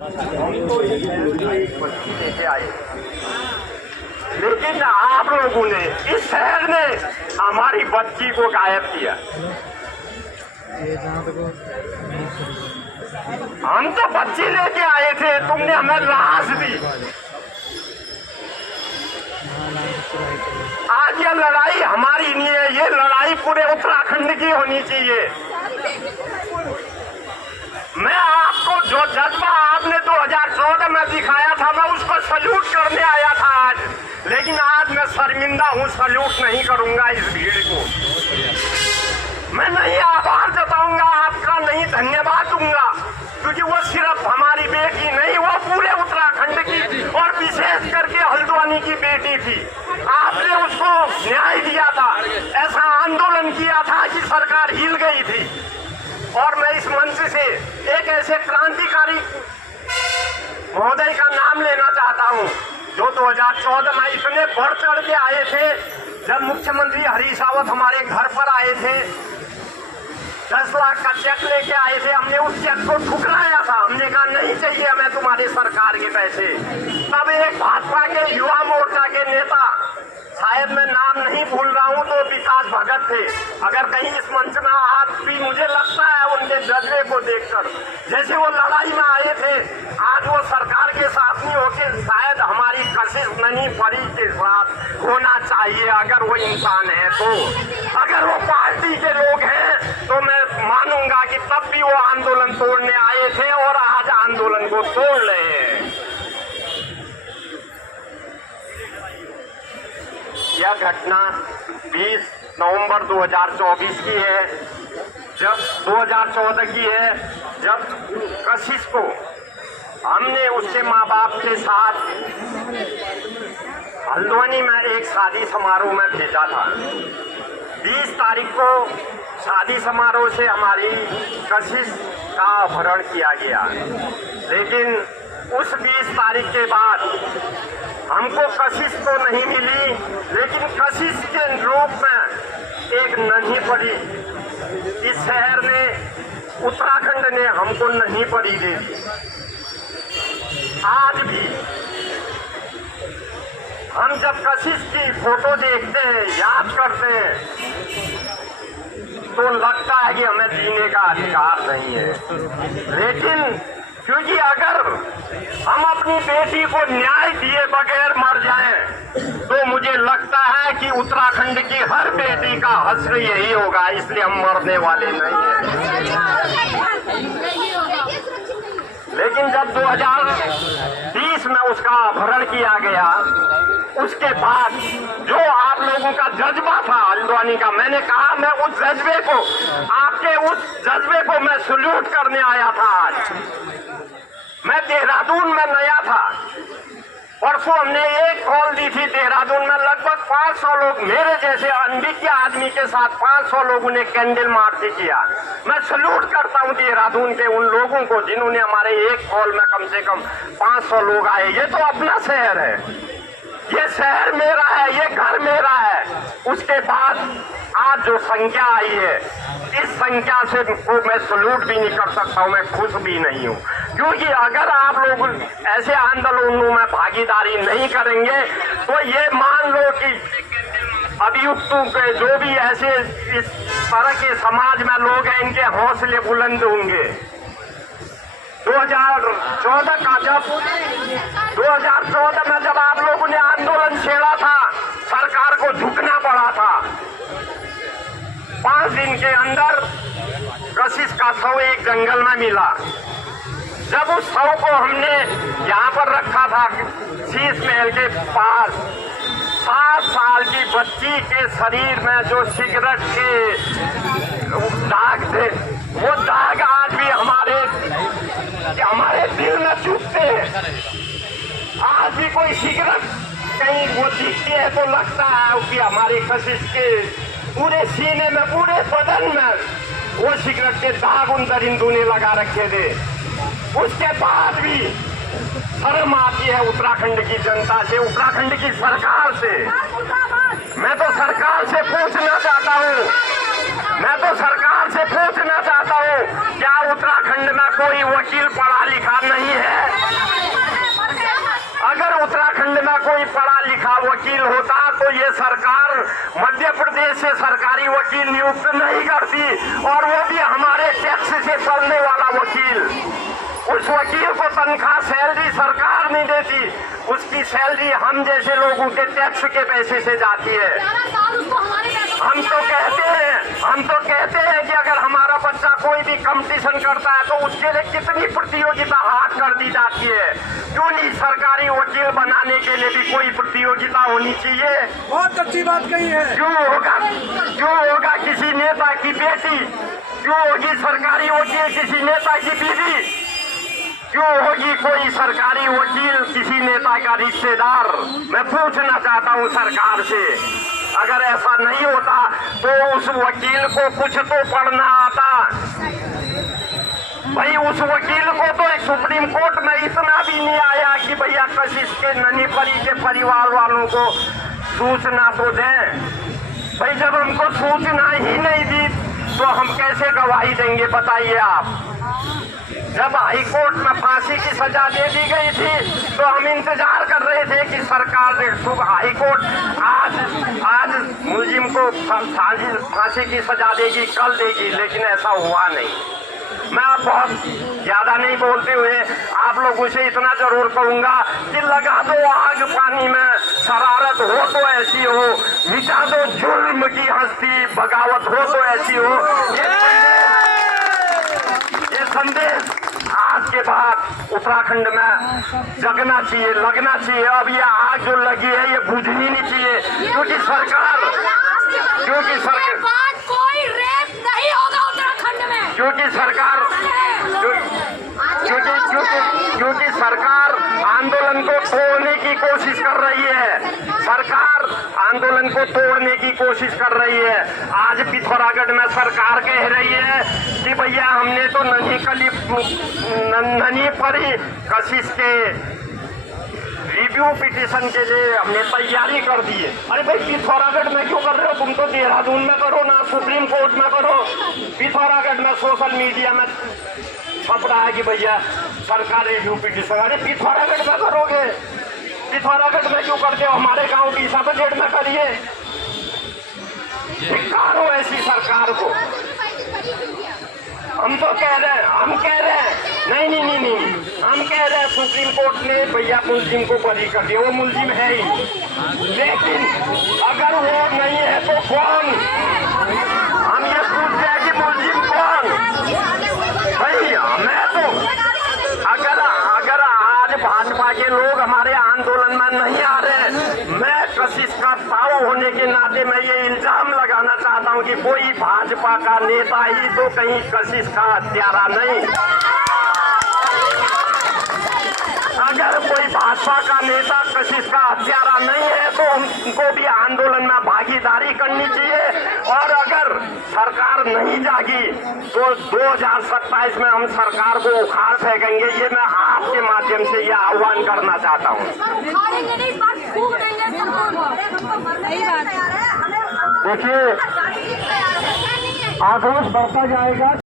हम तो एक बच्ची लेके आए, लेकिन आप लोगों ने, इस शहर ने हमारी बच्ची को गायब किया। हम तो बच्ची लेके आए थे, तुमने हमें लाश दी। आज ये लड़ाई हमारी नहीं है, ये लड़ाई पूरे उत्तराखंड की होनी चाहिए। मैं आपको जो जज्बा आपने 2014 में दिखाया था, मैं उसको सल्यूट करने आया था आज, लेकिन आज मैं शर्मिंदा हूँ, सल्यूट नहीं करूंगा इस भीड़ को। मैं नहीं आभार जताऊंगा आपका, नहीं धन्यवाद दूंगा, क्योंकि वो सिर्फ हमारी बेटी नहीं, वो पूरे उत्तराखंड की और विशेष करके हल्द्वानी की बेटी थी। आपने उसको न्याय दिया था, ऐसा आंदोलन किया था कि सरकार हिल गई थी। और मैं इस मंच से एक ऐसे क्रांतिकारी महोदय का नाम लेना चाहता हूं, जो 2014 में इतने बढ़ चढ़ के आए थे। जब मुख्यमंत्री हरीश रावत हमारे घर पर आए थे, 10 लाख का चेक लेके आए थे, हमने उस चेक को ठुकराया था। हमने कहा नहीं चाहिए हमें तुम्हारी सरकार के पैसे। तब एक भाजपा के युवा मोर्चा के नेता, शायद मैं नाम नहीं भूल रहा हूं, तो विकास भगत थे। अगर कहीं इस मंच में आज भी मुझे लगता है उनके जज्बे को देखकर, जैसे वो लड़ाई में आए थे, आज वो सरकार के साथ नहीं होके शायद हमारी कशिश ननी परी के साथ होना चाहिए। अगर वो इंसान है तो, अगर वो पार्टी के लोग हैं तो मैं मानूंगा कि तब भी वो आंदोलन तोड़ने आए थे और आज आंदोलन को तोड़ रहे हैं। यह घटना 20 नवंबर 2024 की है, जब 2014 की है, जब कशिश को हमने उसके माँ बाप के साथ हल्द्वानी में एक शादी समारोह में भेजा था। 20 तारीख को शादी समारोह से हमारी कशिश का अपहरण किया गया, लेकिन उस 20 तारीख के बाद हमको कशिश तो नहीं मिली, लेकिन कशिश के रूप में एक नन्ही परी इस शहर ने, उत्तराखंड ने हमको नन्ही परी दे दी। आज भी हम जब कशिश की फोटो देखते हैं, याद करते हैं, तो लगता है कि हमें जीने का अधिकार नहीं है। लेकिन क्योंकि अगर हम अपनी बेटी को न्याय दिए बगैर मर जाएं, तो मुझे लगता है कि उत्तराखंड की हर बेटी का हश्र यही होगा, इसलिए हम मरने वाले नहीं हैं। लेकिन जब 2020 में उसका अपहरण किया गया, उसके बाद जो आप लोगों का जज्बा था हल्द्वानी का, मैंने कहा मैं उस जज्बे को, आपके उस जज्बे को मैं सल्यूट करने आया था। आज मैं देहरादून में नया था, परसों हमने एक कॉल दी थी देहरादून में, लगभग 500 लोग, मेरे जैसे अनभिज्ञ आदमी के साथ 500 लोगों ने कैंडल मार्च किया। मैं सल्यूट करता हूं देहरादून के उन लोगों को जिन्होंने हमारे एक कॉल में कम से कम 500 लोग आए। ये तो अपना शहर है, ये शहर मेरा है, ये घर मेरा है। उसके बाद आज जो संख्या आई है, इस संख्या से को मैं सल्यूट भी नहीं कर सकता हूँ, मैं खुश भी नहीं हूँ, क्योंकि अगर आप लोग ऐसे आंदोलनों में भागीदारी नहीं करेंगे तो ये मान लो कि अभियुक्तों के जो भी ऐसे इस तरह के समाज में लोग हैं, इनके हौसले बुलंद होंगे। 2014 का जब 2014 में जब आप लोगों ने आंदोलन छेड़ा था, सरकार को झुकना पड़ा था। 5 दिन के अंदर कशिश का शव एक जंगल में मिला। जब उस शव को हमने यहाँ पर रखा था शीश महल के पास, 7 साल की बच्ची के शरीर में जो सिगरेट के दाग थे, वो दाग आज भी हमारे दिल में चुभते हैं। आज भी कोई सिगरेट कहीं वो दिखती है तो लगता है कि हमारे कशिश के पूरे सीने में, पूरे बदन में वो सिगरेट के दाग उन दरिंदों ने लगा रखे थे। उसके बाद भी शर्म आती है उत्तराखंड की जनता से, उत्तराखंड की सरकार से। मैं तो सरकार से पूछना चाहता हूँ, क्या उत्तराखंड में कोई वकील पढ़ा लिखा नहीं है? वकील होता तो ये सरकार मध्य प्रदेश से सरकारी वकील नियुक्त नहीं करती, और वो भी हमारे टैक्स से चलने वाला वकील। उस वकील को तनख्वाह सैलरी सरकार नहीं देती, उसकी सैलरी हम जैसे लोगों के टैक्स के पैसे से जाती है। हम तो कहते हैं कि अगर हमारा बच्चा कोई भी कंपटीशन करता है तो उसके लिए कितनी प्रतियोगिता हाथ कर दी जाती है। क्यों नहीं सरकारी वकील बनाने के लिए भी कोई प्रतियोगिता होनी चाहिए? बहुत अच्छी बात कही है। क्यों होगा किसी नेता की बेटी, क्यों होगी सरकारी वकील किसी नेता की बीवी, क्यों होगी कोई सरकारी वकील किसी नेता का रिश्तेदार? मैं पूछना चाहता हूं सरकार से, अगर ऐसा नहीं होता तो उस वकील को कुछ तो पढ़ना आता। भाई उस वकील को तो एक सुप्रीम कोर्ट में इतना भी नहीं आया कि भैया कशिश के ननी परी के परिवार वालों को सूचना तो दें। भाई जब हमको सूचना ही नहीं दी तो हम कैसे गवाही देंगे बताइए आप? जब हाई कोर्ट में फांसी की सजा दे दी गई थी तो हम इंतजार कर रहे थे कि सरकार हाई कोर्ट आज मुलजिम को फांसी की सजा देगी, कल देगी, लेकिन ऐसा हुआ नहीं। मैं बहुत ज्यादा नहीं बोलते हुए आप लोगों से इतना जरूर कहूंगा कि लगा दो आग पानी में, शरारत हो तो ऐसी हो, मिटा दो जुल्म की हस्ती, बगावत हो तो ऐसी हो। ये संदेश आज के बाद उत्तराखंड में जगना चाहिए, लगना चाहिए। अब ये आग जो लगी है ये बुझनी नहीं चाहिए, क्योंकि सरकार कोई रेप नहीं होगा उत्तराखंड में, क्योंकि सरकार आंदोलन को तोड़ने की कोशिश कर रही है। सरकार आंदोलन को तोड़ने की कोशिश कर रही है। आज पिथौरागढ़ में सरकार कह रही है कि भैया हमने तो ननी परी कशिश के रिव्यू पिटीशन के लिए हमने तैयारी कर दी है। अरे भाई पिथौरागढ़ में क्यों कर रहे हो? तुम तो देहरादून में करो ना, सुप्रीम कोर्ट में करो। पिथौरागढ़ में सोशल मीडिया में छप रहा है कि भैया सरकारी रिव्यू पिटीशन, अरे पिथौरागढ़ में करोगे? पिथौरागढ़ में क्यों करते हो? हमारे गांव की सबजेट में करिए। धिक्कार हो ऐसी सरकार को। हम कह रहे हैं नहीं, हम कह रहे हैं सुप्रीम कोर्ट ने भैया मुलजिम को बरी कर दिया, वो मुलजिम है ही, लेकिन अगर वो नहीं है तो कौन? हम ये पूछते हैं कि मुलजिम कौन? भैया मैं तो अगर आज भाजपा के लोग हमारे आंदोलन में नहीं आ रहे, मैं कशिश का ताऊ होने के नाते मैं ये इल्जाम लगाना चाहता हूं कि कोई भाजपा का नेता ही तो कहीं कशिश का हत्यारा नहीं। अगर कोई भाजपा का नेता कशिश का हत्यारा नहीं है तो उनको भी आंदोलन में भागीदारी करनी चाहिए। और अगर सरकार नहीं जागी तो 2027 में हम सरकार को उखाड़ फेंकेंगे। ये मैं आपके माध्यम से ये आह्वान करना चाहता हूँ। देखिए आक्रोश बढ़ता जाएगा।